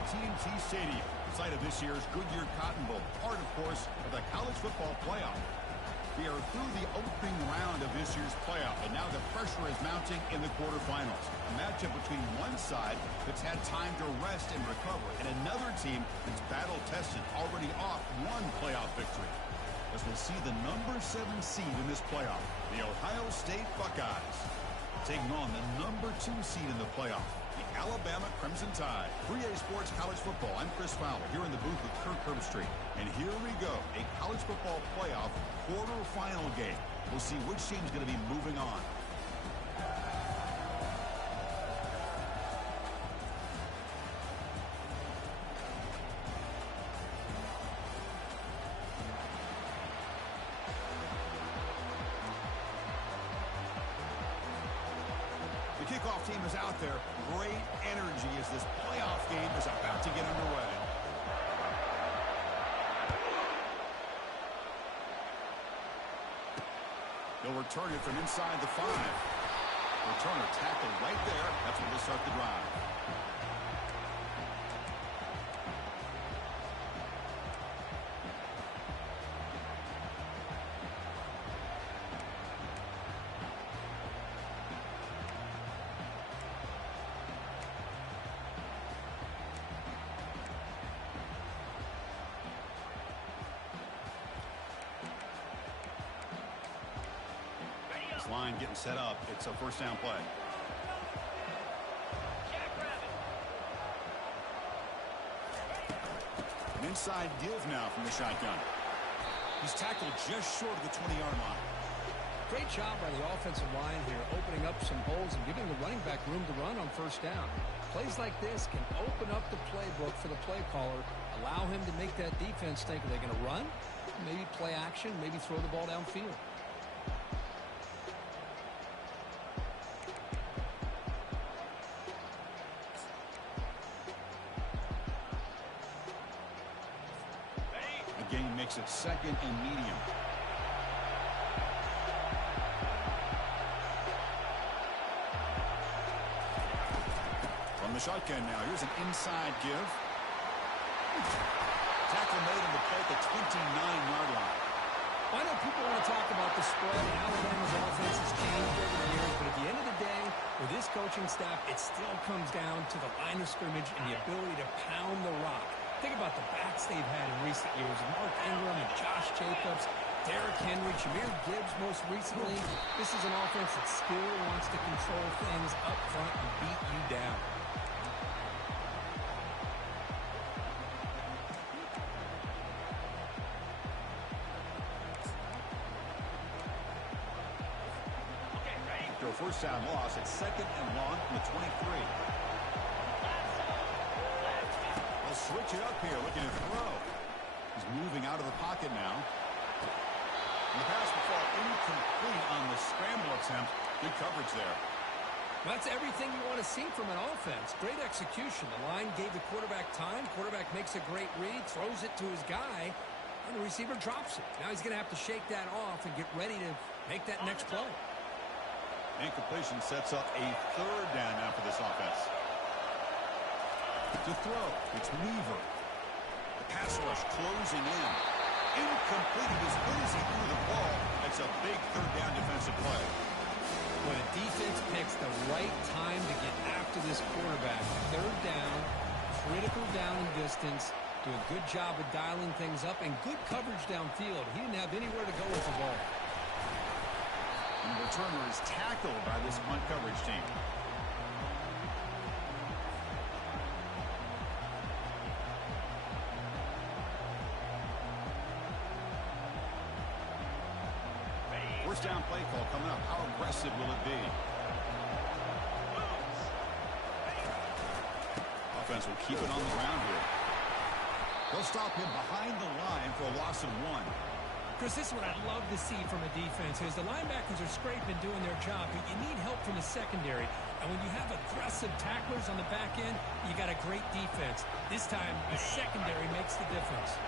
AT&T Stadium, site of this year's Goodyear Cotton Bowl, part, of course, of the college football playoff. We are through the opening round of this year's playoff, and now the pressure is mounting in the quarterfinals. A matchup between one side that's had time to rest and recover, and another team that's battle-tested, already off one playoff victory. As we'll see the number 7 seed in this playoff, the Ohio State Buckeyes, taking on the number 2 seed in the playoff, the Alabama Crimson Tide. 3A Sports College Football. I'm Chris Fowler here in the booth with Kirk Herbstreit. And here we go, a college football playoff quarterfinal game. We'll see which team's going to be moving on. The kickoff team is out there. Great energy as this playoff game is about to get underway. They'll return it from inside the 5. Returner tackled right there. That's where they'll start the drive. Line getting set up. It's a first down play. An inside give now from the shotgun. He's tackled just short of the 20-yard line. Great job by the offensive line here, opening up some holes and giving the running back room to run on first down. Plays like this can open up the playbook for the play caller, allow him to make that defense think, are they going to run? Maybe play action, maybe throw the ball downfield. Game makes it second and medium. From the shotgun now, here's an inside give. Tackle made on the play at the 29-yard line. I know people want to talk about the spread and Alabama's offense has changed over the years, but at the end of the day, with this coaching staff, it still comes down to the line of scrimmage and the ability to pound the rock. Think about the backs they've had in recent years. Mark Ingram and Josh Jacobs, Derrick Henry, Jahmyr Gibbs most recently. This is an offense that still wants to control things up front and beat you down. After a first down loss, it's second and long from the 23. Switch it up here, looking to throw. He's moving out of the pocket now. And the pass will fall incomplete on the scramble attempt. Good coverage there. That's everything you want to see from an offense. Great execution. The line gave the quarterback time. Quarterback makes a great read, throws it to his guy, and the receiver drops it. Now he's going to have to shake that off and get ready to make that next play. Incompletion sets up a third down now for this offense. To throw, it's Weaver. The pass rush closing in. Incomplete as good as he threw the ball. It's a big third down defensive play. When a defense picks the right time to get after this quarterback, third down, critical down and distance, do a good job of dialing things up, and good coverage downfield. He didn't have anywhere to go with the ball. And the returner is tackled by this punt coverage team. First down play call coming up. How aggressive will it be? Offense will keep it on the ground here. They'll stop him behind the line for a loss of 1. Chris, this is what I'd love to see from a defense is the linebackers are scraping, doing their job, but you need help from the secondary. And when you have aggressive tacklers on the back end, you got a great defense. This time, the secondary makes the difference.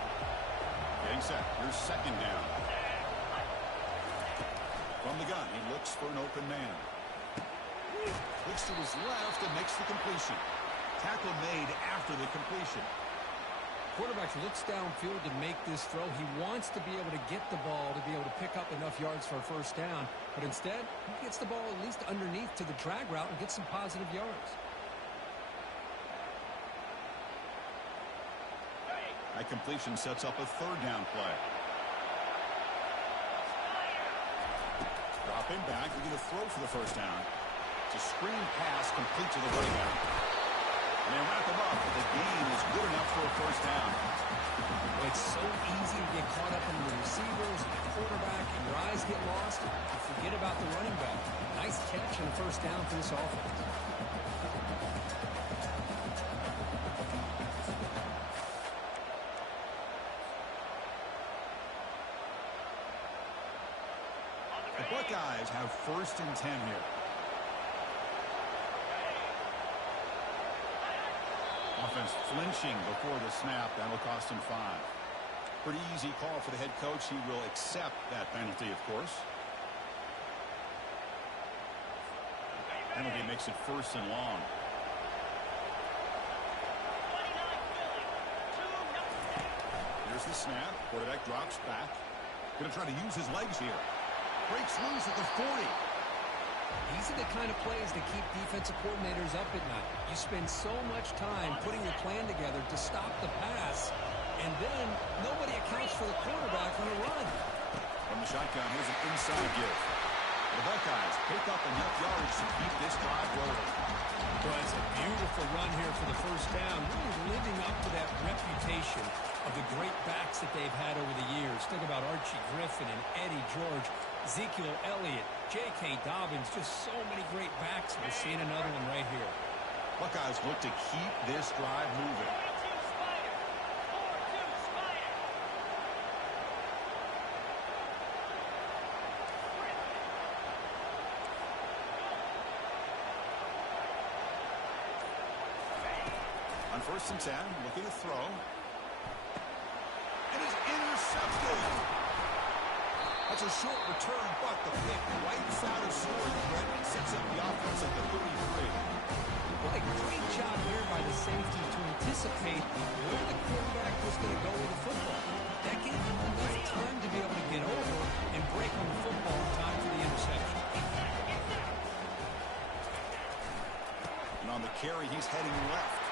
Getting set. Here's second down. From the gun, he looks for an open man. Looks to his left and makes the completion. Tackle made after the completion. Quarterback looks downfield to make this throw. He wants to be able to get the ball to be able to pick up enough yards for a first down. But instead, he gets the ball at least underneath to the drag route and gets some positive yards. That completion sets up a third down play. Dropping back, we're going to throw for the first down. It's a screen pass complete to the running back. And they wrap him up, but the gain is good enough for a first down. Well, it's so easy to get caught up in the receivers and the quarterback, and your eyes get lost. You forget about the running back. Nice catch and a first down for this offense. The Buckeyes have 1st and 10 here. Offense flinching before the snap. That'll cost him 5. Pretty easy call for the head coach. He will accept that penalty, of course. Penalty makes it 1st and long. Here's the snap. Quarterback drops back. Going to try to use his legs here. Breaks loose at the 40. These are the kind of plays that keep defensive coordinators up at night. You spend so much time putting your plan together to stop the pass, and then nobody accounts for the quarterback on a run. From the shotgun, here's an inside give. The Buckeyes pick up enough yards to keep this drive rolling. Well, it's a beautiful run here for the first down, really living up to that reputation of the great backs that they've had over the years. Think about Archie Griffin and Eddie George, Ezekiel Elliott, J.K. Dobbins, just so many great backs. We're seeing another one right here. Buckeyes look to keep this drive moving. On 1st and 10, looking to throw. And it's intercepted. That's a short return, but the pick right side of scoring threat sets up the offense at the 33. What a great job here by the safety to anticipate where the quarterback was going to go with the football. That gave him enough time to be able to get over and break on the football in time for the interception. And on the carry, he's heading left.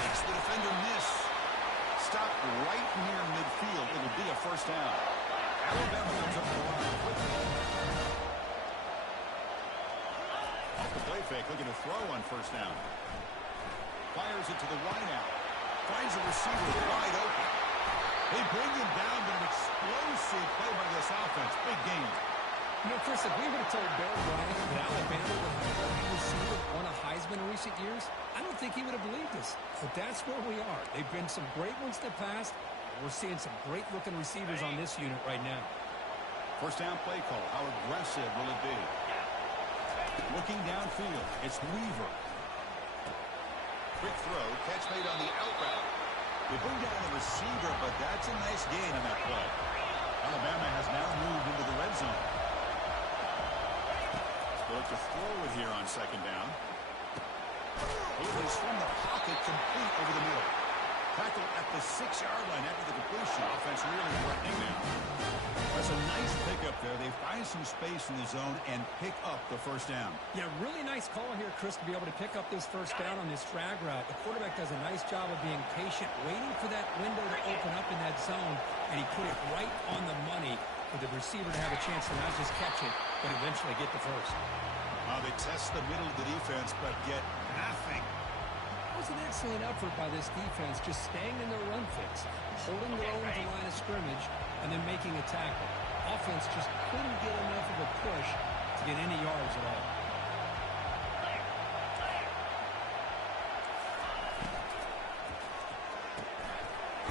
Makes the defender miss. Stop right near midfield. It'll be a first down. Alabama comes up the line quickly. Off the play fake, looking to throw on first down. Fires it to the wide out. Finds a receiver wide open. They bring him down, but an explosive play by this offense. Big game. You know, Chris, if we would have told Bear Bryant that Alabama would have a wide receiver won a Heisman in recent years, I don't think he would have believed us. But that's where we are. They've been some great ones in the past. We're seeing some great-looking receivers on this unit right now. First down play call. How aggressive will it be? Looking downfield, it's Weaver. Quick throw, catch made on the out route. They bring down the receiver, but that's a nice gain on that play. Alabama has now moved into the red zone. Look to throw it here on second down. It is from the pocket, complete over the middle. Tackle at the 6-yard line after the completion. Offense really threatening now. That's a nice pickup there. They find some space in the zone and pick up the first down. Yeah, really nice call here, Chris, to be able to pick up this first down on this drag route. The quarterback does a nice job of being patient, waiting for that window to open up in that zone, and he put it right on the money for the receiver to have a chance to not just catch it, but eventually get the first. They test the middle of the defense, but get nothing. It was an excellent effort by this defense, just staying in their run fix, holding their own to the line of scrimmage, and then making a tackle. Offense just couldn't get enough of a push to get any yards at all.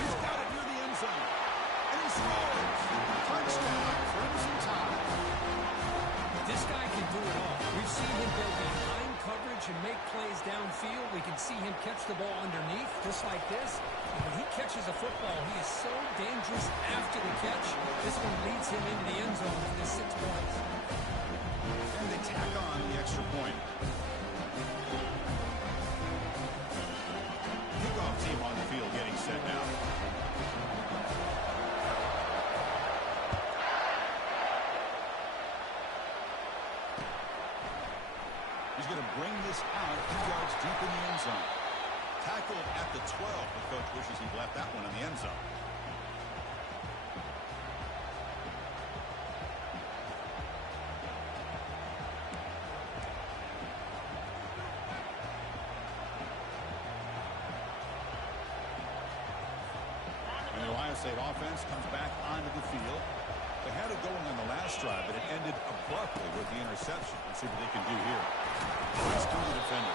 He's got it near the end zone. And he scores. Touchdown, Crimson Tide. This guy can do it all. We've seen him go behind coverage and make plays downfield. We can see him catch the ball underneath, just like this. And when he catches a football, he is so dangerous after the catch. This one leads him into the end zone for the 6 points. And they tack on the extra point. at the 12. The coach wishes he'd left that one in the end zone. And the Ohio State offense comes back onto the field. They had it going on the last drive, but it ended abruptly with the interception. Let's see what they can do here. Rescue the defender.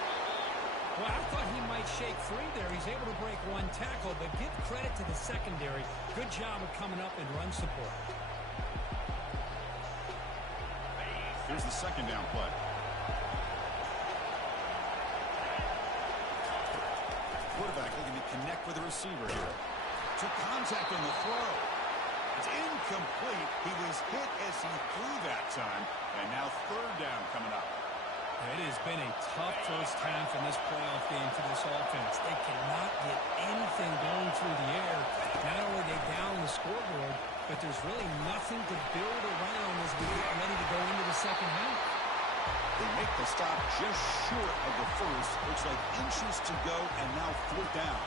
Well, I thought he might shake free there. He's able to break one tackle, but give credit to the secondary. Good job of coming up in run support. Here's the second down play. Quarterback looking to connect with the receiver here. Took contact on the throw. It's incomplete. He was hit as he threw that time. And now third down coming up. It has been a tough first half in this playoff game for this offense. They cannot get anything going through the air. Not only are they down the scoreboard, but there's really nothing to build around as we get ready to go into the second half. They make the stop just short of the first. Looks like inches to go, and now fourth down.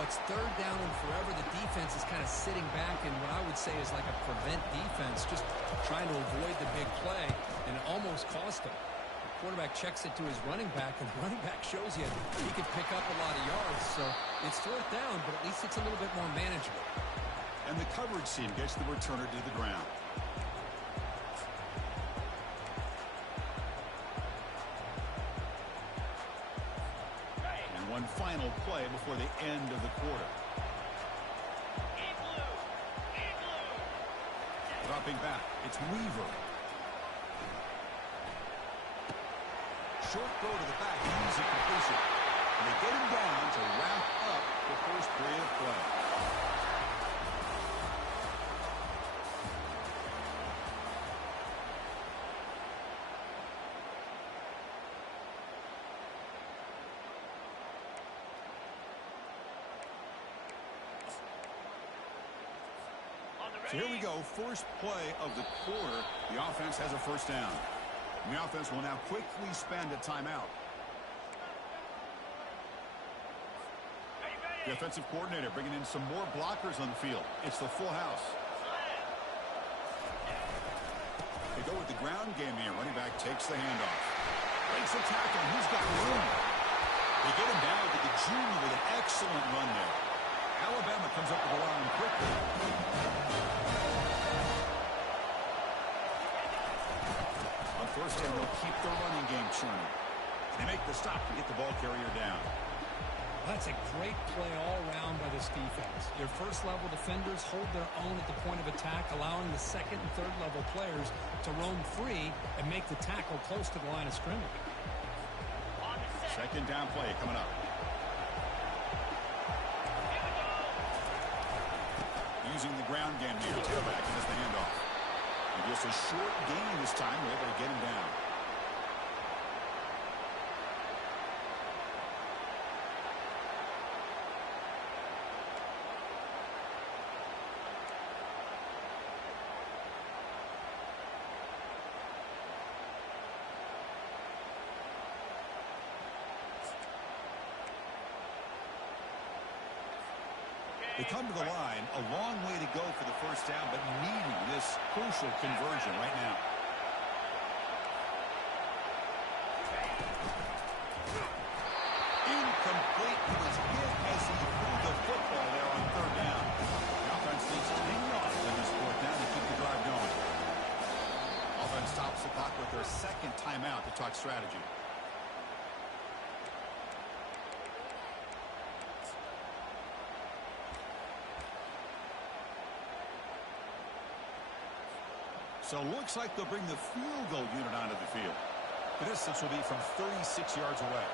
What's third down and forever, the defense is kind of sitting back in what I would say is like a prevent defense, just trying to avoid the big play, and it almost cost them. The quarterback checks it to his running back, and the running back shows you he could pick up a lot of yards. So it's fourth down, but at least it's a little bit more manageable. And the coverage team gets the returner to the ground. One final play before the end of the quarter. Dropping back, it's Weaver. Short throw to the back, easy completion. And they get him down to wrap up the first period of play. So here we go, first play of the quarter. The offense has a first down. And the offense will now quickly spend a timeout. The offensive coordinator bringing in some more blockers on the field. It's the full house. They go with the ground game here. Running back takes the handoff. Breaks the tackle. He's got room. They get him down to the junior with an excellent run there. Alabama comes up with the line quickly. On first down, they'll keep their running game churning. They make the stop to get the ball carrier down. That's a great play all around by this defense. Their first-level defenders hold their own at the point of attack, allowing the second and third-level players to roam free and make the tackle close to the line of scrimmage. Second down play coming up. Using the ground game here. Tailback has the handoff. And just a short gain this time. We're able to get him down. They come to the line, a long way to go for the first down, but needing this crucial conversion right now. Incomplete. He was hit as he threw the football there on third down. The offense needs 10 yards in this fourth down to keep the drive going. Offense stops the clock with their second timeout to talk strategy. So it looks like they'll bring the field goal unit onto the field. The distance will be from 36 yards away.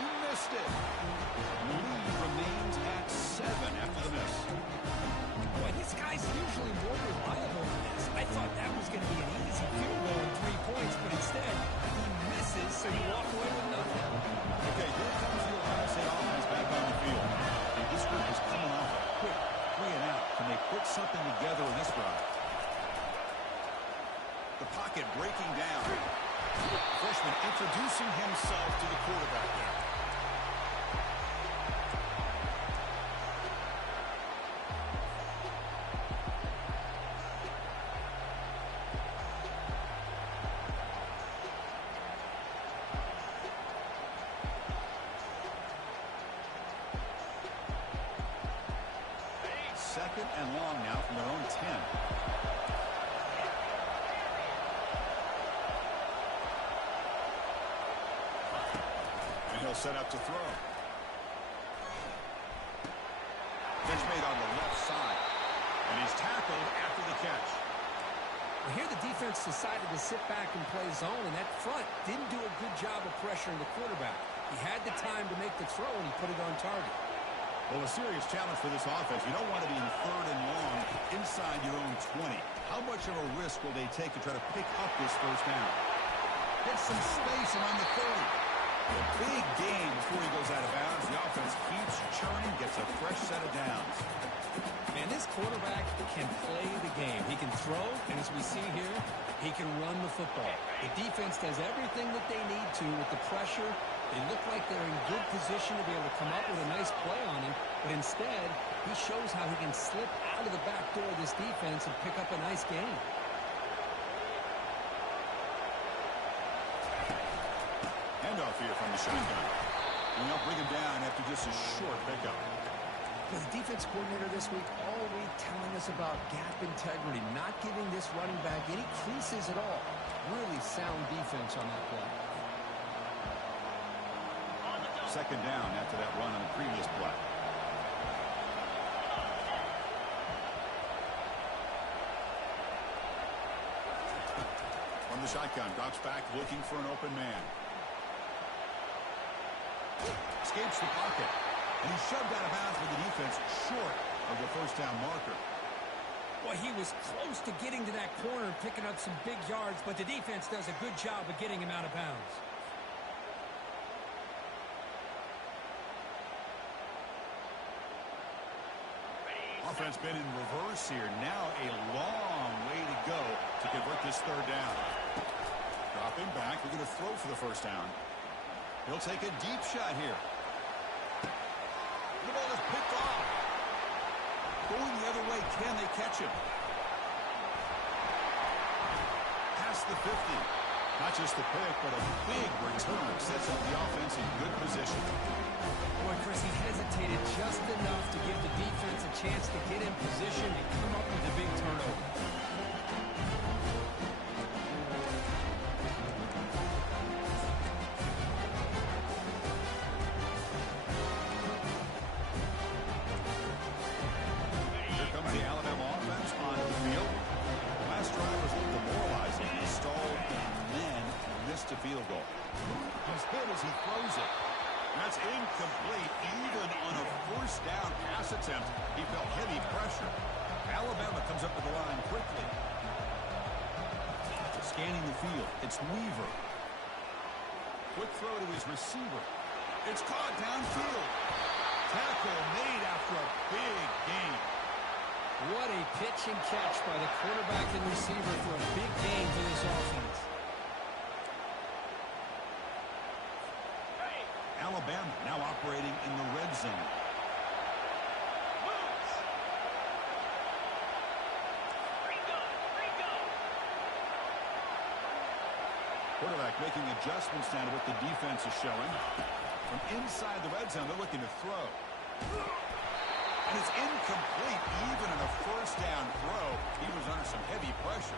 He missed it. The lead remains at 7 after the miss. Boy, this guy's usually more reliable than this. I thought that was going to be an easy field goal and 3 points, but instead he misses, so you walk away with nothing. Okay, here comes the Ohio State offense back on the field. This group is coming off a quick 3 and out. Can they put something together in this drive? The pocket breaking down. Freshman introducing himself to the quarterback there. Second and long now from their own 10. And he'll set up to throw. Pitch made on the left side. And he's tackled after the catch. Well, here the defense decided to sit back and play zone, and that front didn't do a good job of pressuring the quarterback. He had the time to make the throw, and he put it on target. Well, a serious challenge for this offense. You don't want to be in third and long inside your own 20. How much of a risk will they take to try to pick up this first down? Gets some space around the 30. A big gain before he goes out of bounds. The offense keeps churning, gets a fresh set of downs. Man, this quarterback can play the game. He can throw, and as we see here, he can run the football. The defense does everything that they need to with the pressure. They look like they're in good position to be able to come up with a nice play on him, but instead, he shows how he can slip out of the back door of this defense and pick up a nice gain. Handoff here from the shotgun. And they'll bring him down after just a short pickup. The defense coordinator this week all week telling us about gap integrity, not giving this running back any creases at all. Really sound defense on that play. Second down after that run on the previous play. From the shotgun, drops back looking for an open man. Escapes the pocket. And he's shoved out of bounds with the defense short of the first down marker. Well, he was close to getting to that corner and picking up some big yards, but the defense does a good job of getting him out of bounds. Offense been in reverse here. Now a long way to go to convert this third down. Dropping back, looking to throw for the first down. He'll take a deep shot here. The ball is picked off. Going the other way, can they catch him? Past the 50. Not just the pick, but a big return. Sets up the offense in good position. Boy, Chris, he hesitated just enough to give the defense a chance to get in position and come up with a big turnover. Here comes the Alabama offense onto the field. Last drive was demoralizing. He stalled and then missed a field goal. He's hit as he throws it. That's incomplete. Even on a first down pass attempt, he felt heavy pressure. Alabama comes up to the line quickly. Scanning the field, it's Weaver. Quick throw to his receiver. It's caught downfield. Tackle made after a big gain. What a pitch and catch by the quarterback and receiver for a big gain for this offense. Alabama now operating in the red zone. Quarterback making adjustments now to what the defense is showing. From inside the red zone, they're looking to throw. And it's incomplete. Even in a first down throw, he was under some heavy pressure.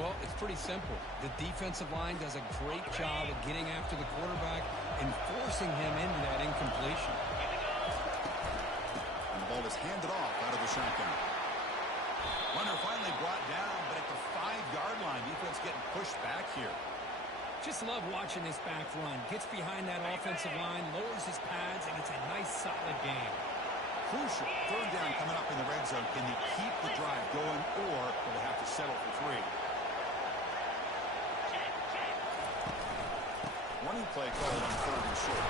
Well, it's pretty simple. The defensive line does a great job of getting after the quarterback and forcing him into that incompletion. And the ball is handed off out of the shotgun. Runner finally brought down, but at the 5-yard line, defense getting pushed back here. Just love watching this back run. Gets behind that offensive line, lowers his pads, and it's a nice, solid game. Crucial. Third down coming up in the red zone. Can they keep the drive going, or will they have to settle for 3? Running play called on third and short.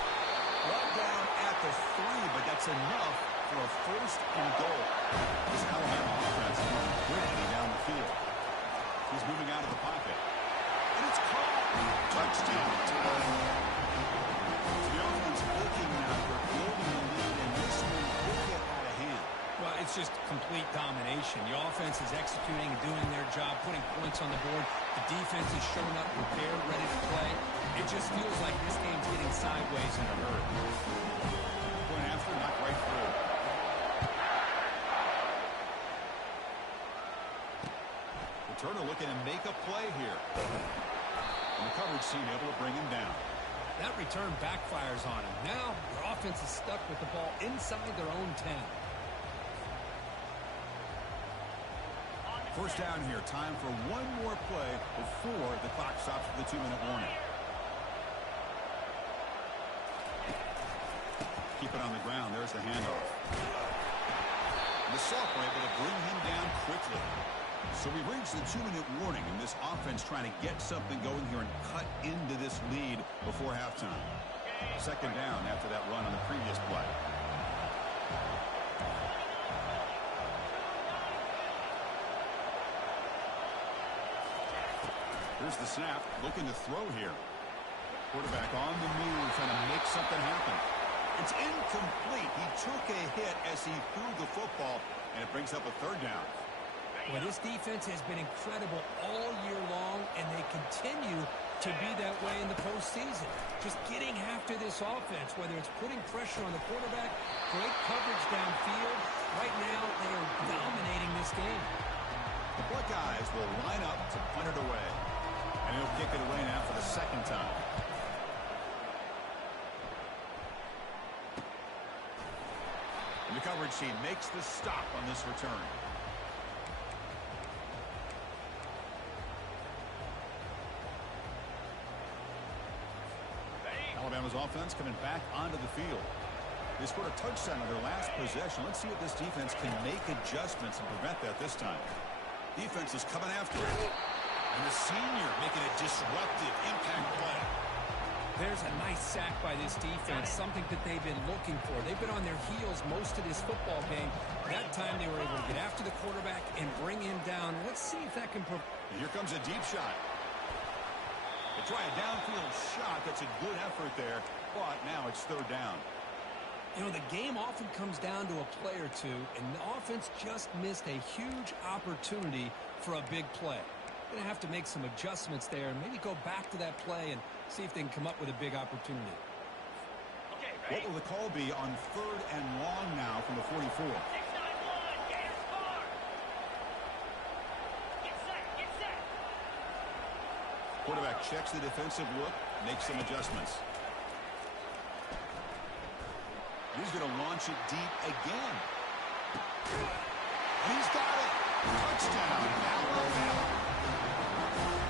Brought down at the 3, but that's enough for a first and goal. This Alabama offense is moving quickly down the field. He's moving out of the pocket. And it's caught. touchdown time. The offense looking now for building the lead, and this one could get out of hand. Well, it's just complete domination. The offense is executing and doing their job, putting points on the board. The defense is showing up prepared, ready to play. It just feels like this game's getting sideways in a hurry. Point after, not right through. Returner looking to make a play here. And the coverage team able to bring him down. That return backfires on him. Now, their offense is stuck with the ball inside their own 10. First down here. Time for one more play before the clock stops for the 2-minute warning. Keep it on the ground. There's the handoff. The Sophomore able to bring him down quickly. So we've reached the 2-minute warning, and this offense trying to get something going here and cut into this lead before halftime. Second down after that run on the previous play. Here's the snap, looking to throw here. Quarterback on the move, trying to make something happen. It's incomplete. He took a hit as he threw the football, and it brings up a third down. Well, this defense has been incredible all year long, and they continue to be that way in the postseason. Just getting after this offense, whether it's putting pressure on the quarterback, great coverage downfield. Right now, they are dominating this game. The Buckeyes will line up to punt it away. And he'll kick it away now for the second time. And the coverage team makes the stop on this return. Alabama's offense coming back onto the field. They scored a touchdown on their last possession. Let's see if this defense can make adjustments and prevent that this time. Defense is coming after it. And the senior making a disruptive impact play. There's a nice sack by this defense, something that they've been looking for. They've been on their heels most of this football game. That time they were able to get after the quarterback and bring him down. Let's see if that can... Here comes a deep shot. They try a downfield shot. That's a good effort there. But now it's third down. You know, the game often comes down to a play or two, and the offense just missed a huge opportunity for a big play. Going to have to make some adjustments there and maybe go back to that play and see if they can come up with a big opportunity. Okay, what will the call be on third and long now from the 44? Quarterback checks the defensive look, makes some adjustments. He's going to launch it deep again. And he's got it. Touchdown, Alabama.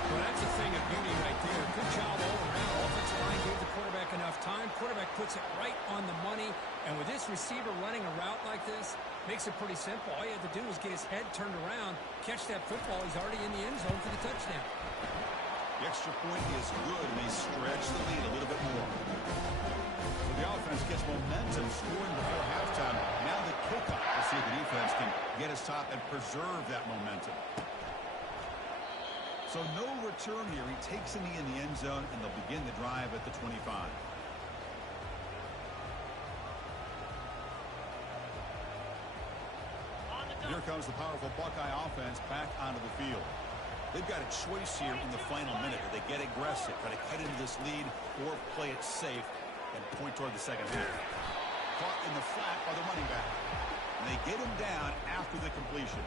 Well, that's a thing of beauty right there. Good job all around. Offensive line gave the quarterback enough time. Quarterback puts it right on the money. And with this receiver running a route like this, makes it pretty simple. All you have to do is get his head turned around, catch that football. He's already in the end zone for the touchdown. The extra point is good, and they stretch the lead a little bit more. So the offense gets momentum scoring before halftime. Now the kickoff. Let's see if the defense can get his top and preserve that momentum. So no return here. He takes a knee in the end zone, and they'll begin the drive at the 25. Here comes the powerful Buckeye offense back onto the field. They've got a choice here in the final minute. Do they get aggressive, try to cut into this lead, or play it safe and point toward the second half? Caught in the flat by the running back. And they get him down after the completion.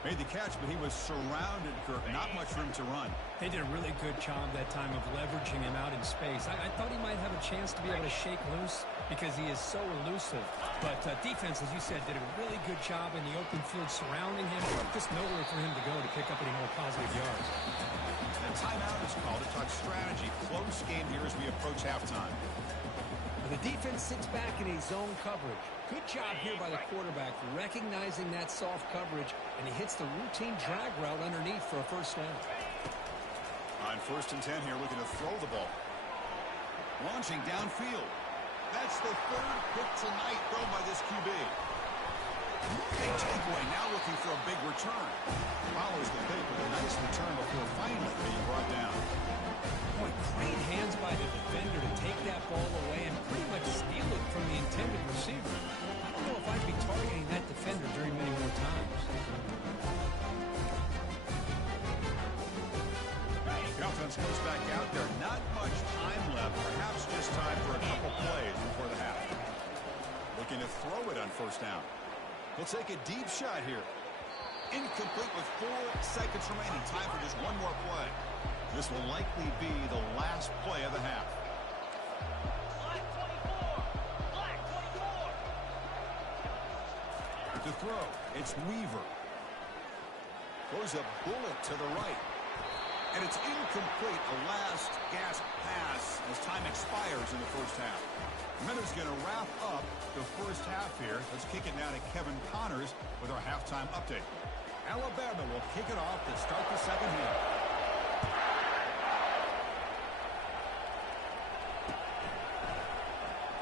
Made the catch, but he was surrounded, Kirk. Not much room to run. They did a really good job that time of leveraging him out in space. I thought he might have a chance to be able to shake loose because he is so elusive. But defense, as you said, did a really good job in the open field surrounding him. Just nowhere for him to go to pick up any more positive yards. And timeout is called to talk strategy. Close game here as we approach halftime. The defense sits back in a zone coverage. Good job here by the quarterback, recognizing that soft coverage, and he hits the routine drag route underneath for a first down. On 1st and 10 here, looking to throw the ball. Launching downfield. That's the third pick tonight thrown by this QB. Big takeaway, now looking for a big return. Follows the pick with a nice return before finally being brought down. Boy, great offense comes back out there. Not much time left. Perhaps just time for a couple plays before the half. Looking to throw it on first down. He'll take a deep shot here. Incomplete with 4 seconds remaining. Time for just one more play. This will likely be the last play of the half. To throw, it's Weaver. Throws a bullet to the right. And it's incomplete. A last gasp pass as time expires in the first half. Miller's going to wrap up the first half here. Let's kick it now to Kevin Connors with our halftime update. Alabama will kick it off to start the second half.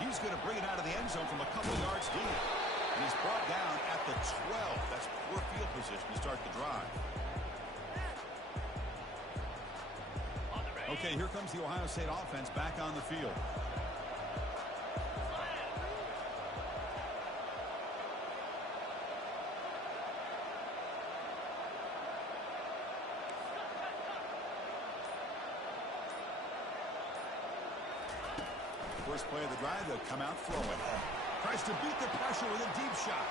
He's going to bring it out of the end zone from a couple yards deep. And he's brought down at the 12. That's poor field position to start the drive. Okay, here comes the Ohio State offense back on the field. First play of the drive, they'll come out throwing. Tries to beat the pressure with a deep shot.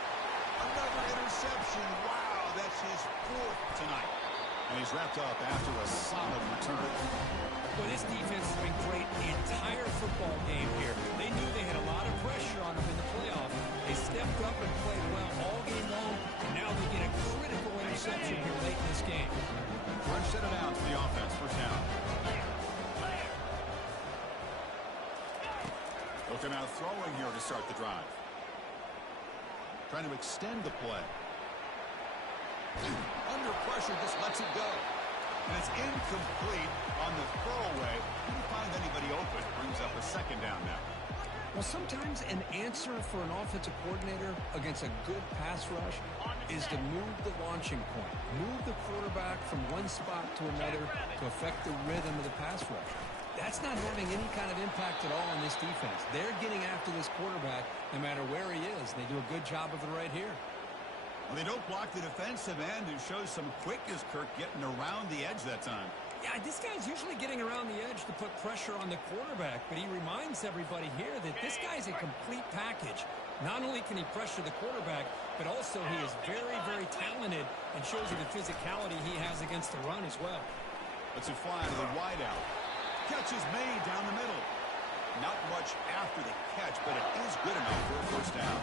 Another interception. Wow, that's his 4th tonight. And he's wrapped up after a solid return. Well, this defense has been great the entire football game here. They knew they had a lot of pressure on them in the playoff. They stepped up and played well all game long, and now they get a critical interception here late in this game. Run set it down to the offense. First down. They'll come out throwing here to start the drive. Trying to extend the play. Under pressure, just lets it go. And it's incomplete on the throwaway. Didn't find anybody open. Brings up a second down now. Well, sometimes an answer for an offensive coordinator against a good pass rush is to move the launching point. Move the quarterback from one spot to another to affect the rhythm of the pass rush. That's not having any kind of impact at all on this defense. They're getting after this quarterback no matter where he is. They do a good job of it right here. Well, they don't block the defensive end, who shows some quickness, Kirk, getting around the edge that time. Yeah, this guy's usually getting around the edge to put pressure on the quarterback, but he reminds everybody here that this guy's a complete package. Not only can he pressure the quarterback, but also he is very, very talented and shows you the physicality he has against the run as well. Let's it fly to the wideout. Catch is made down the middle. Not much after the catch, but it is good enough for a first down.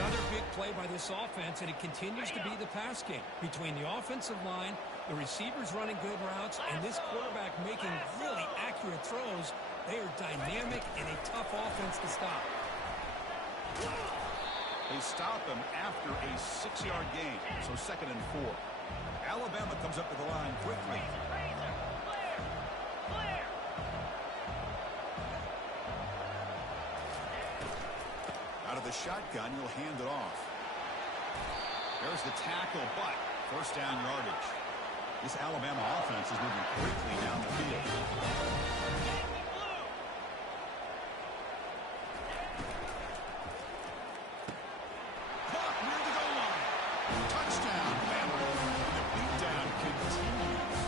Another big play by this offense, and it continues to be the pass game. Between the offensive line, the receivers running good routes, and this quarterback making really accurate throws, they are dynamic and a tough offense to stop. They stop him after a 6-yard gain, so 2nd and 4. Alabama comes up to the line quickly. Out of the shotgun, he'll hand it off. There's the tackle, but first down yardage. This Alabama offense is moving quickly down the field. Caught near the goal line. Touchdown, Bama. The beatdown continues.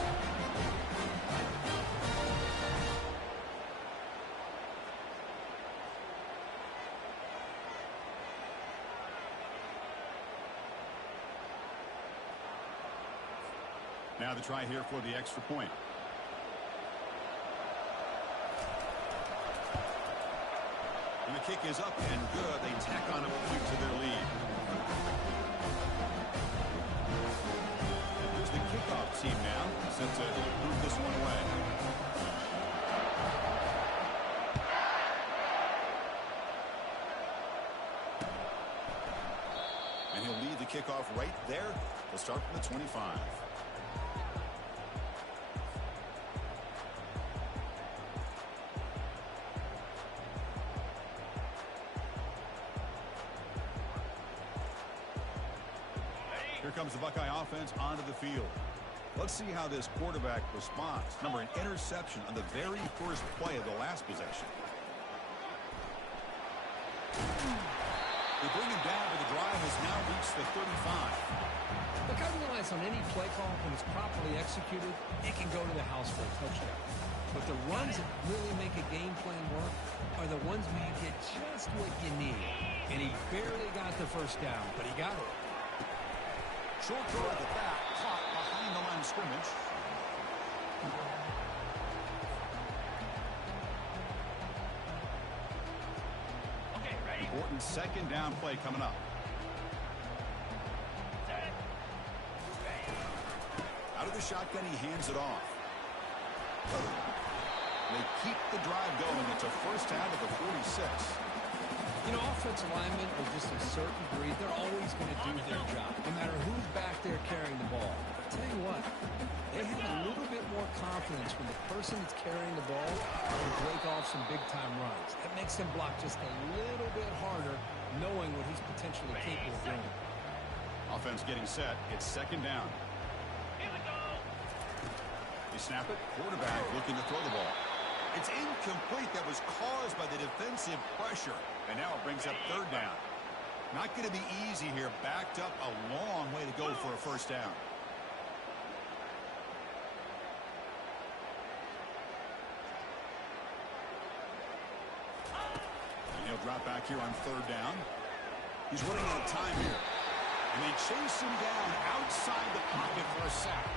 Now the try here for the extra point. And the kick is up and good. They tack on a point to their lead. Here's the kickoff team now, set to move this one away. And he'll lead the kickoff right there. We'll start from the 25. Here comes the Buckeye offense onto the field. Let's see how this quarterback responds. Number, an interception on the very first play of the last possession. They bring him down, but the drive has now reached the 35. Look, I realize on any play call, when it's properly executed, it can go to the house for a touchdown. But the runs that really make a game plan work are the ones where you get just what you need. And he barely got the first down, but he got it. Short throw at the back, caught behind the line of scrimmage. Okay, ready? Important second down play coming up. Set. Out of the shotgun, he hands it off. They keep the drive going. It's a first down at the 46. You know, offensive linemen are just a certain breed. They're always going to do their job, no matter who's back there carrying the ball. I'll tell you what, they have a little bit more confidence when the person that's carrying the ball can break off some big-time runs. That makes them block just a little bit harder, knowing what he's potentially capable of doing. Offense getting set. It's second down. Here we go. They snap it. Quarterback looking to throw the ball. It's incomplete. That was caused by the defensive pressure. And now it brings up third down. Not going to be easy here. Backed up a long way to go for a first down. And he'll drop back here on third down. He's running out of time here. And they chase him down outside the pocket for a sack.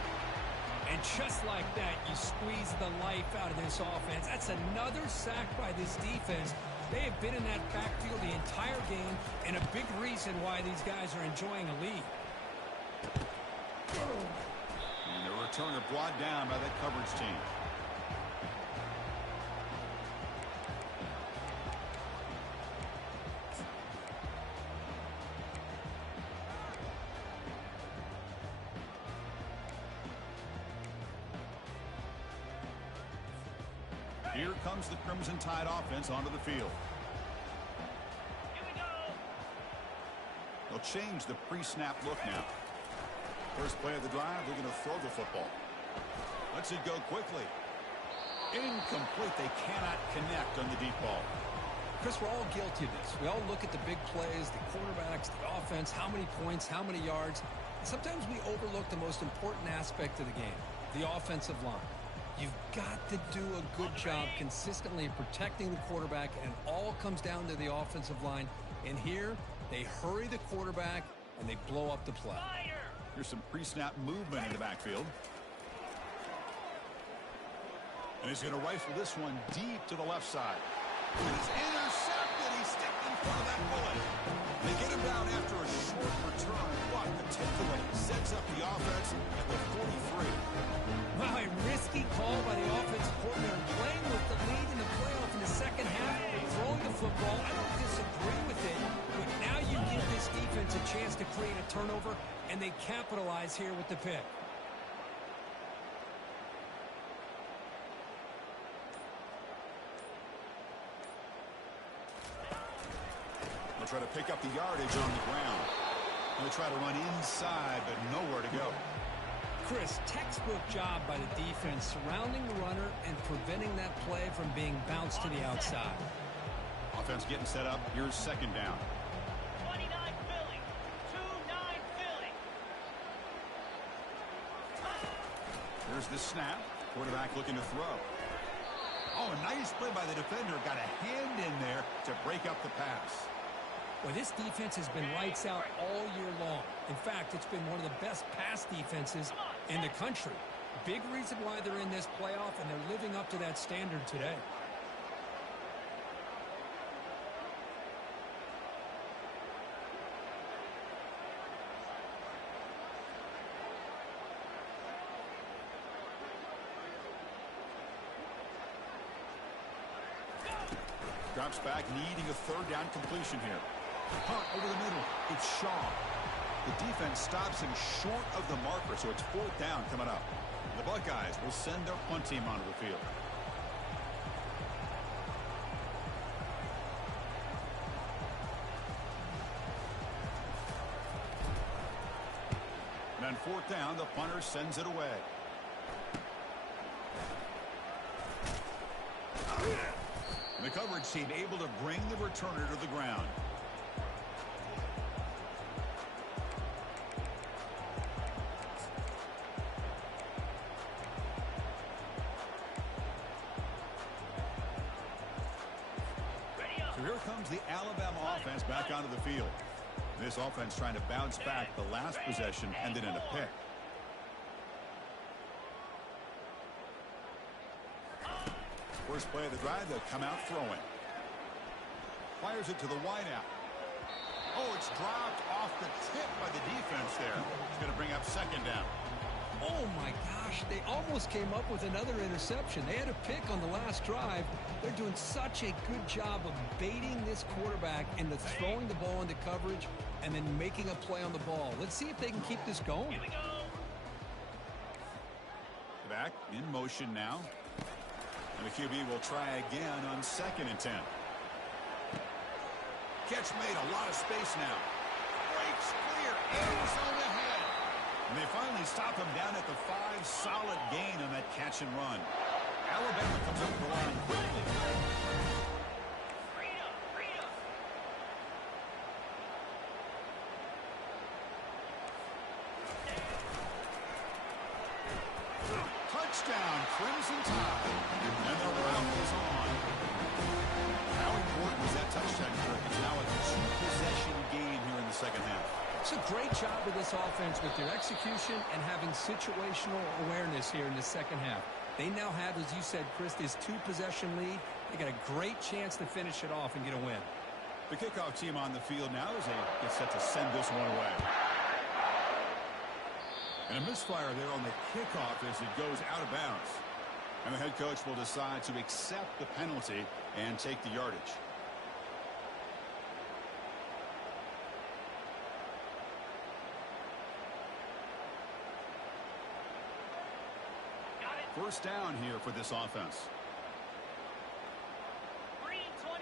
And just like that, you squeeze the life out of this offense. That's another sack by this defense. They have been in that backfield the entire game, and a big reason why these guys are enjoying a lead. And the returner brought down by that coverage team. Here comes the Crimson Tide offense onto the field. Here we go. They'll change the pre-snap look now. First play of the drive, they're going to throw the football. Lets it go quickly. Incomplete. They cannot connect on the deep ball. Chris, we're all guilty of this. We all look at the big plays, the quarterbacks, the offense, how many points, how many yards. And sometimes we overlook the most important aspect of the game, the offensive line. You've got to do a good job consistently protecting the quarterback, and it all comes down to the offensive line. And here, they hurry the quarterback, and they blow up the play. Fire. Here's some pre-snap movement in the backfield. And he's going to rifle this one deep to the left side. And he's intercepted. He's stepped in front of that bullet. They get him down after a short return. What the takeaway sets up the offense at the 43. Wow, a risky call by the offensive coordinator, playing with the lead in the playoff in the second half, throwing the football. I don't disagree with it, but now you give this defense a chance to create a turnover, and they capitalize here with the pick. They'll try to pick up the yardage on the ground. They'll try to run inside, but nowhere to go. Chris, textbook job by the defense surrounding the runner and preventing that play from being bounced to the outside. Offense getting set up. Here's second down. 29 Philly. 2-9 Philly. Here's the snap. Quarterback looking to throw. Oh, nice play by the defender. Got a hand in there to break up the pass. Well, this defense has been lights out all year long. In fact, it's been one of the best pass defenses in the country. Big reason why they're in this playoff, and they're living up to that standard today. Drops back, needing a third down completion here. Punt over the middle. It's Shaw. The defense stops him short of the marker, so it's fourth down coming up. The Buckeyes will send their punt team onto the field. And on fourth down, the punter sends it away. The coverage team able to bring the returner to the ground. comes the Alabama offense back onto the field. This offense trying to bounce back the last possession, ended in a pick. First play of the drive, they'll come out throwing. Fires it to the wideout. Oh, it's dropped off the tip by the defense there. It's going to bring up second down. Oh, my gosh. They almost came up with another interception. They had a pick on the last drive. They're doing such a good job of baiting this quarterback into throwing the ball into coverage and then making a play on the ball. Let's see if they can keep this going. Here we go. Back in motion now. And the QB will try again on 2nd and 10. Catch made, a lot of space now. Breaks clear, end zone ahead. And they finally stop him down at the 5. Solid gain on that catch and run. Alabama comes up the line quickly. Freedom, freedom. Touchdown, Crimson Tide. And the round is on. How important was that touchdown, Kirk? It's now a 2-possession game here in the second half. It's a great job of this offense with their execution and having situational awareness here in the second half. They now have, as you said, Chris, this 2-possession lead. They got a great chance to finish it off and get a win. The kickoff team on the field now as they get set to send this one away. And a misfire there on the kickoff as it goes out of bounds. And the head coach will decide to accept the penalty and take the yardage. Got it. First down here for this offense. Green 25.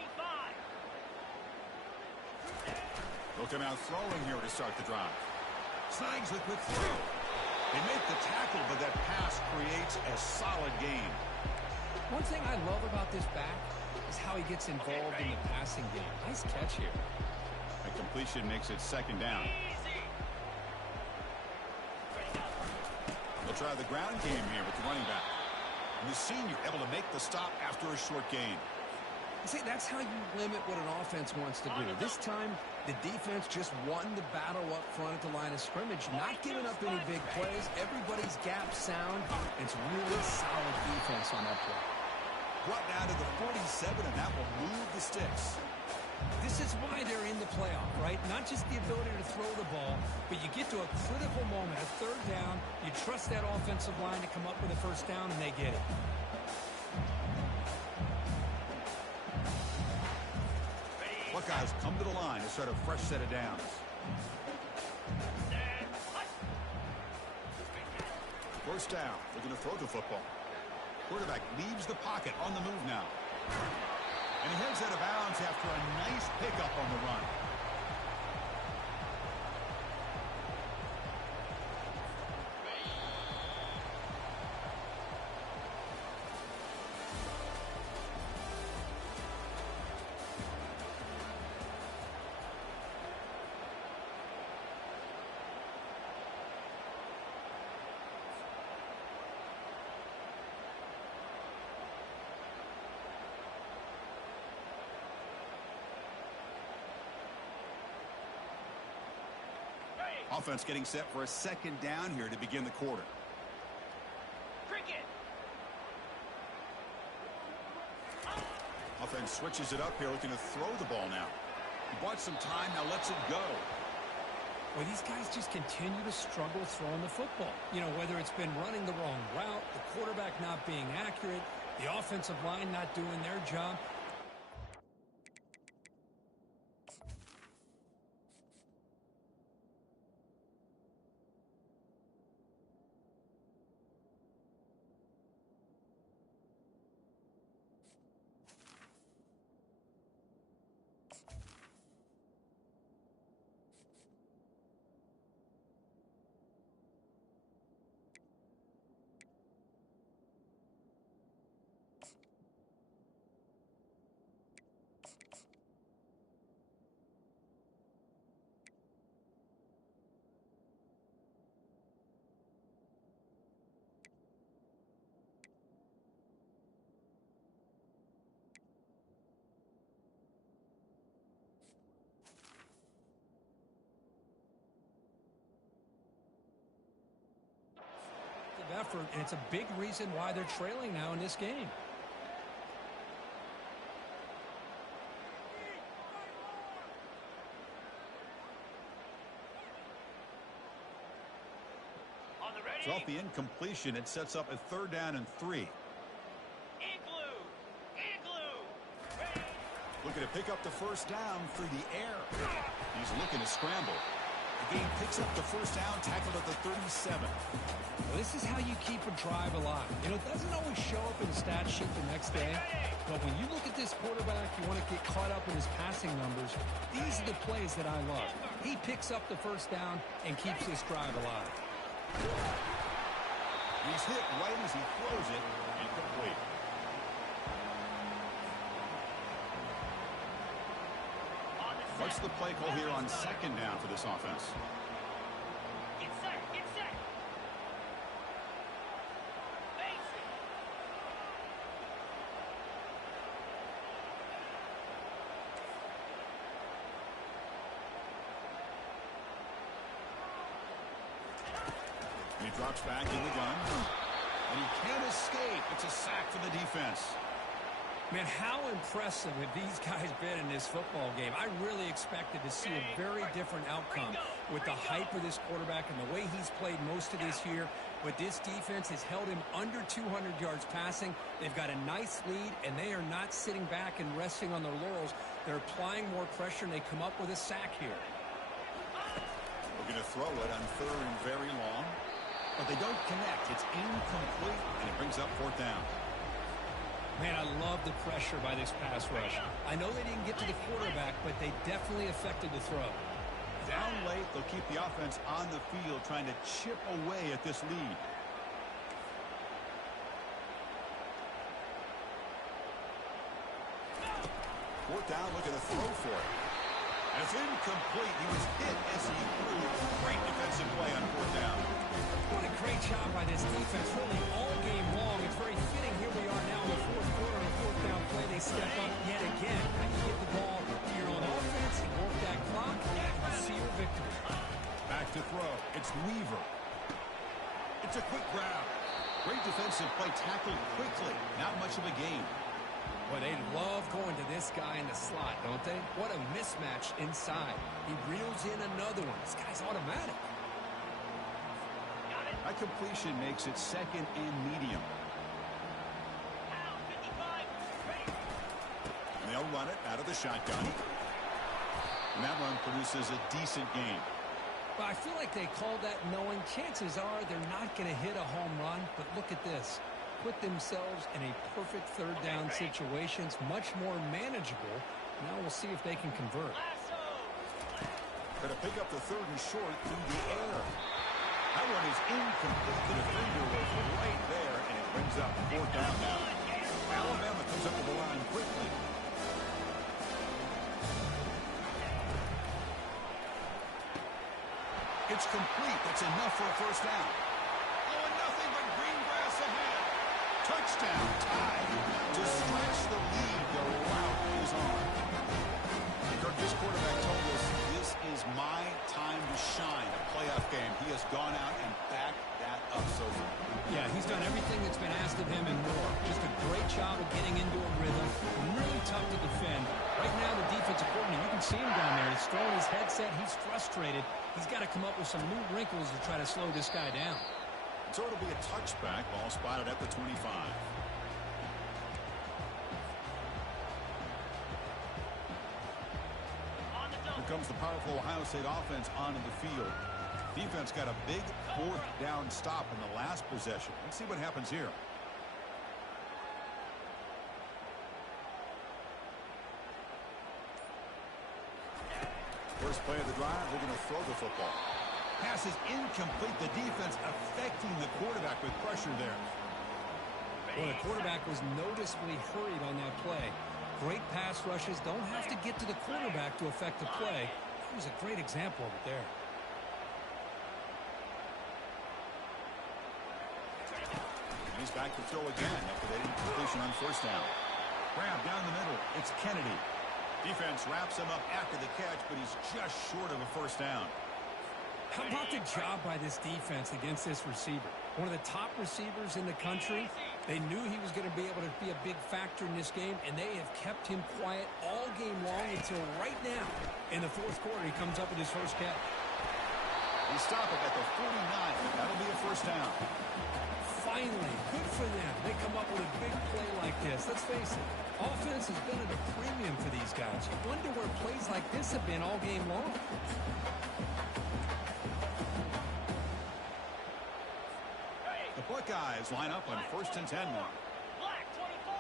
They'll come out throwing here to start the drive. Snags the quick throw. They make the tackle, but that pass creates a solid gain. One thing I love about this back is how he gets involved in the passing game. Nice catch here. A completion makes it second down. Easy. Ready, go. They'll try the ground game here with the running back. And the senior able to make the stop after a short gain. See, that's how you limit what an offense wants to do. This time, the defense just won the battle up front at the line of scrimmage, not giving up any big plays. Everybody's gap sound. It's really solid defense on that play. Brought down to the 47, and that will move the sticks. This is why they're in the playoff, right? Not just the ability to throw the ball, but you get to a critical moment, a third down. You trust that offensive line to come up with a first down, and they get it. Buckeyes come to the line to start a fresh set of downs. First down, looking to throw the football. Quarterback leaves the pocket on the move now. And he heads out of bounds after a nice pickup on the run. Offense getting set for a second down here to begin the quarter. Cricket. Offense switches it up here, looking to throw the ball now. He bought some time, now lets it go. Well, these guys just continue to struggle throwing the football. You know, whether it's been running the wrong route, the quarterback not being accurate, the offensive line not doing their job. effort, and it's a big reason why they're trailing now in this game. On the ready. So off the incompletion, it sets up a 3rd down and 3. Igloo. Igloo. Ready. Looking to pick up the first down through the air. He's looking to scramble. The game picks up the first down, tackled at the 37. Well, this is how you keep a drive alive. You know, it doesn't always show up in the stat sheet the next day, but when you look at this quarterback, you want to get caught up in his passing numbers. These are the plays that I love. He picks up the first down and keeps this drive alive. He's hit right as he throws it. Incomplete. What's the play call here on 2nd down for this offense? Get set. Get set. Face it. And he drops back in the gun. And he can't escape. It's a sack for the defense. Man, how impressive have these guys been in this football game? I really expected to see a very different outcome with the hype of this quarterback and the way he's played most of this year. But this defense has held him under 200 yards passing. They've got a nice lead, and they are not sitting back and resting on their laurels. They're applying more pressure, and they come up with a sack here. We're going to throw it on 3rd and very long. But they don't connect. It's incomplete, and it brings up 4th down. Man, I love the pressure by this pass rush. I know they didn't get to the quarterback, but they definitely affected the throw. Down late, they'll keep the offense on the field trying to chip away at this lead. Fourth down, looking to throw for it. And it's incomplete. He was hit as he threw. Great defensive play on 4th down. What a great job by this defense, really all game long. It's very fitting. Here we are now in the 4th quarter. On a 4th down play, they step up yet again. How you get the ball to your own offense, you work that clock, and see your victory. Back to throw. It's Weaver. It's a quick grab. Great defensive play, tackled quickly. Not much of a gain. Boy, they love going to this guy in the slot, don't they? What a mismatch inside. He reels in another one. This guy's automatic. That completion makes it 2nd and medium. Out. 55. Ready. And they'll run it out of the shotgun. And that run produces a decent gain. But I feel like they called that knowing chances are they're not going to hit a home run. But look at this. Put themselves in a perfect 3rd down situation. It's much more manageable. Now we'll see if they can convert. Lasso. Going to pick up the 3rd and short through the air. That one is incomplete. The defender was right there, and it brings up 4th down now. Alabama comes up to the line quickly. It's complete. That's enough for a first down. Oh, and nothing but green grass ahead. Touchdown, tied. To stretch the lead, the route is on. Kirk, this quarterback told us this is my time to shine. A playoff game. He has gone out and backed that up so far. Yeah, he's done everything that's been asked of him and more. Just a great job of getting into a rhythm. Really tough to defend. Right now, the defensive coordinator, you can see him down there. He's throwing his headset. He's frustrated. He's got to come up with some new wrinkles to try to slow this guy down. So it'll be a touchback. Ball spotted at the 25. Here comes the powerful Ohio State offense onto the field. Defense got a big 4th down stop in the last possession. Let's see what happens here. First play of the drive, they're going to throw the football. Pass is incomplete. The defense affecting the quarterback with pressure there. Well, the quarterback was noticeably hurried on that play. Great pass rushes. Don't have to get to the quarterback to affect the play. That was a great example of it there. And he's back to throw again after that incompletion on first down. Grab down the middle. It's Kennedy. Defense wraps him up after the catch, but he's just short of a first down. How about the job by this defense against this receiver? one of the top receivers in the country. They knew he was going to be able to be a big factor in this game, and they have kept him quiet all game long until right now. In the fourth quarter, he comes up with his first catch. They stop it at the 49. That'll be a first down. Finally, good for them. They come up with a big play like this. Let's face it, offense has been at a premium for these guys. You wonder where plays like this have been all game long. The Buckeyes line up on 1st and 10 now. Black 24.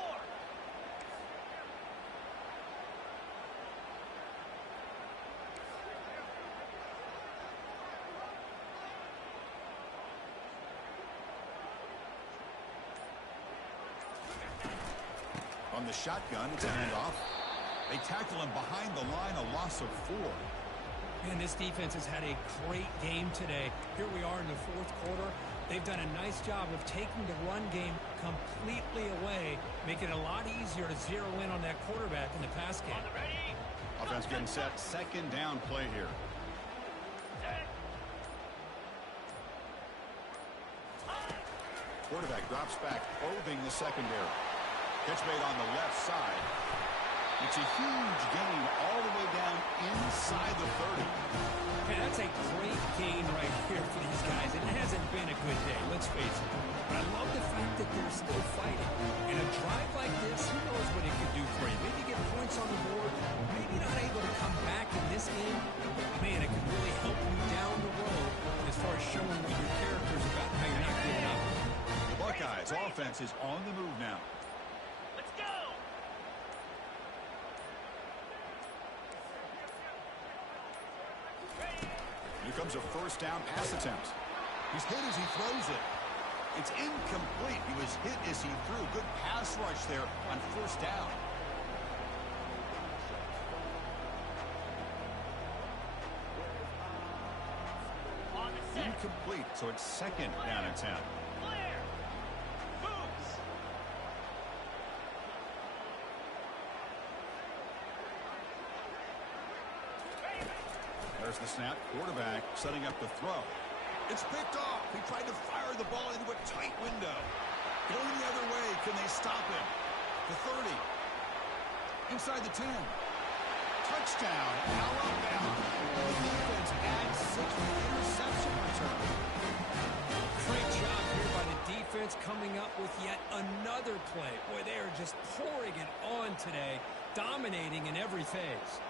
On the shotgun, it's a handoff. They tackle him behind the line, a loss of 4. Man, this defense has had a great game today. Here we are in the fourth quarter. They've done a nice job of taking the run game completely away, making it a lot easier to zero in on that quarterback in the pass game. On the ready. Offense getting set. Second down play here. Set. Quarterback drops back, probing the secondary. Catch made on the left side. It's a huge gain all the way down inside the 30. Man, that's a great gain right here for these guys. It hasn't been a good day, let's face it. But I love the fact that they're still fighting. In a drive like this, who knows what it could do for you? Maybe get points on the board, maybe not able to come back in this game. But man, it could really help you down the road as far as showing what your character is about and how you're not giving up. The Buckeyes offense is on the move now. Let's go. Here comes a first down pass attempt. He's hit as he throws it. It's incomplete. He was hit as he threw. Good pass rush there on first down. On the set. Incomplete, so it's second down and 10. Clear. Boots. There's the snap. Quarterback setting up the throw. It's picked off. He tried to fire the ball into a tight window. Going the other way. Can they stop him? The 30. Inside the 10. Touchdown. Alabama. The defense adds 6 interception return. Great job here by the defense coming up with yet another play. Boy, they are just pouring it on today, dominating in every phase.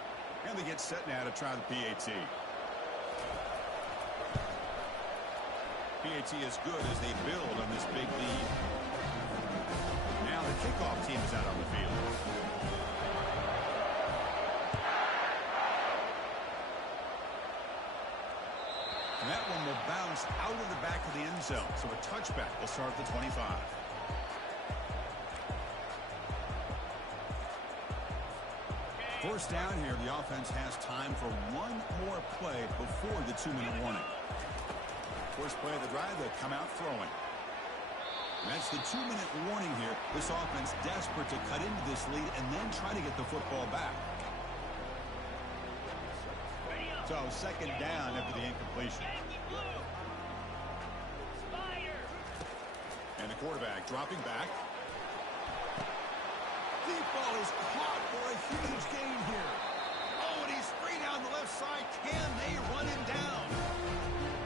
And they get set now to try the PAT. PAT is good as they build on this big lead. Now the kickoff team is out on the field. And that one will bounce out of the back of the end zone. So a touchback will start at the 25. First down here, the offense has time for one more play before the 2-minute warning. First play of the drive, they'll come out throwing. That's the 2-minute warning here. This offense desperate to cut into this lead and then try to get the football back. So second down after the incompletion. Yankee blue. Spider. And the quarterback dropping back. Deep ball is caught for a huge gain here. Oh, and he's free down the left side. Can they run him down?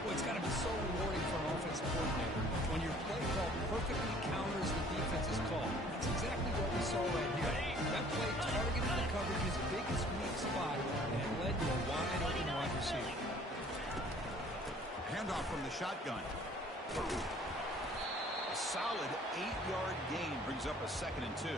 Well, it's got to be so rewarding for an offensive coordinator when your play call perfectly counters the defense's call. That's exactly what we saw right here. That play targeted the coverage's biggest weak spot, and it led to a wide-open wide receiver. Handoff from the shotgun. A solid 8-yard gain brings up a 2nd and 2.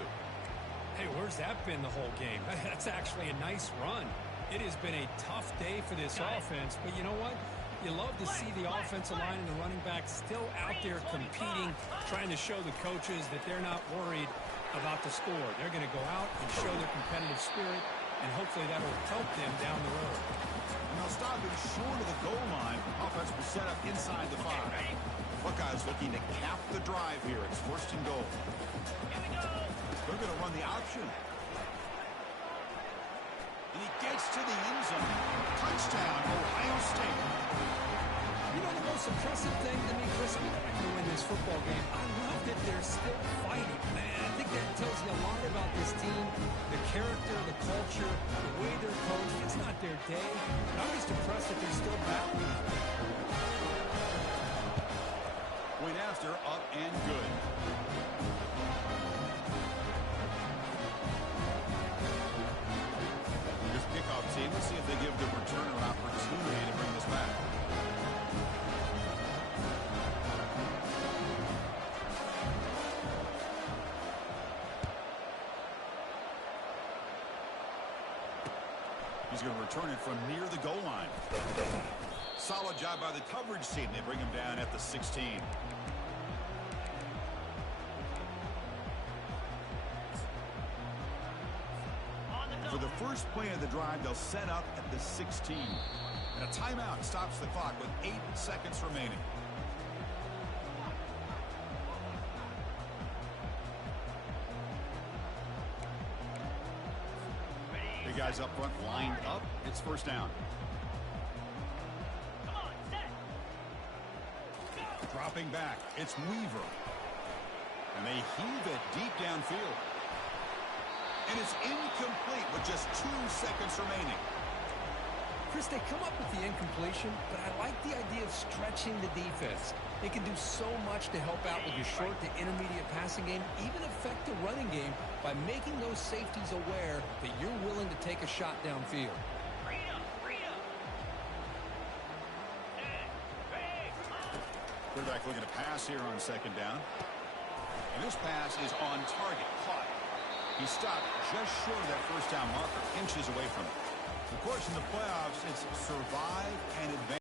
Hey, where's that been the whole game? That's actually a nice run. It has been a tough day for this offense, but you know what? You love to see the offensive line and the running backs still out there competing, trying to show the coaches that they're not worried about the score. They're going to go out and show their competitive spirit, and hopefully that will help them down the road. And they'll stop him short of the goal line. Offense will set up inside the 5. Buckeyes looking to cap the drive here. It's 1st and goal. Here we go. They're going to run the option. And he gets to the end zone. Touchdown, Ohio State. You know, the most impressive thing to me, Chris, I mean, they're not going to win this football game. I love that they're still fighting, man. I think that tells you a lot about this team, the character, the culture, the way they're coached. It's not their day. But I'm just impressed that they're still battling out there. Point after, up and good. This kickoff team, let's see if they give the returner an opportunity to bring this back. He's going to return it from near the goal line. Solid job by the coverage team. They bring him down at the 16. For the first play of the drive, they'll set up at the 16. And a timeout stops the clock with 8 seconds remaining. The guys up front lined up. It's first down. Come on, set. Dropping back, it's Weaver. And they heave it deep downfield. And it's incomplete with just 2 seconds remaining. Chris, they come up with the incompletion, but I like the idea of stretching the defense. It can do so much to help out with your short to intermediate passing game, even affect the running game by making those safeties aware that you're willing to take a shot downfield. Freedom, freedom. Quarterback looking to pass here on second down. And this pass is on target, caught. He stopped just short of that first down marker, inches away from it. Of course, in the playoffs, it's survive and advance.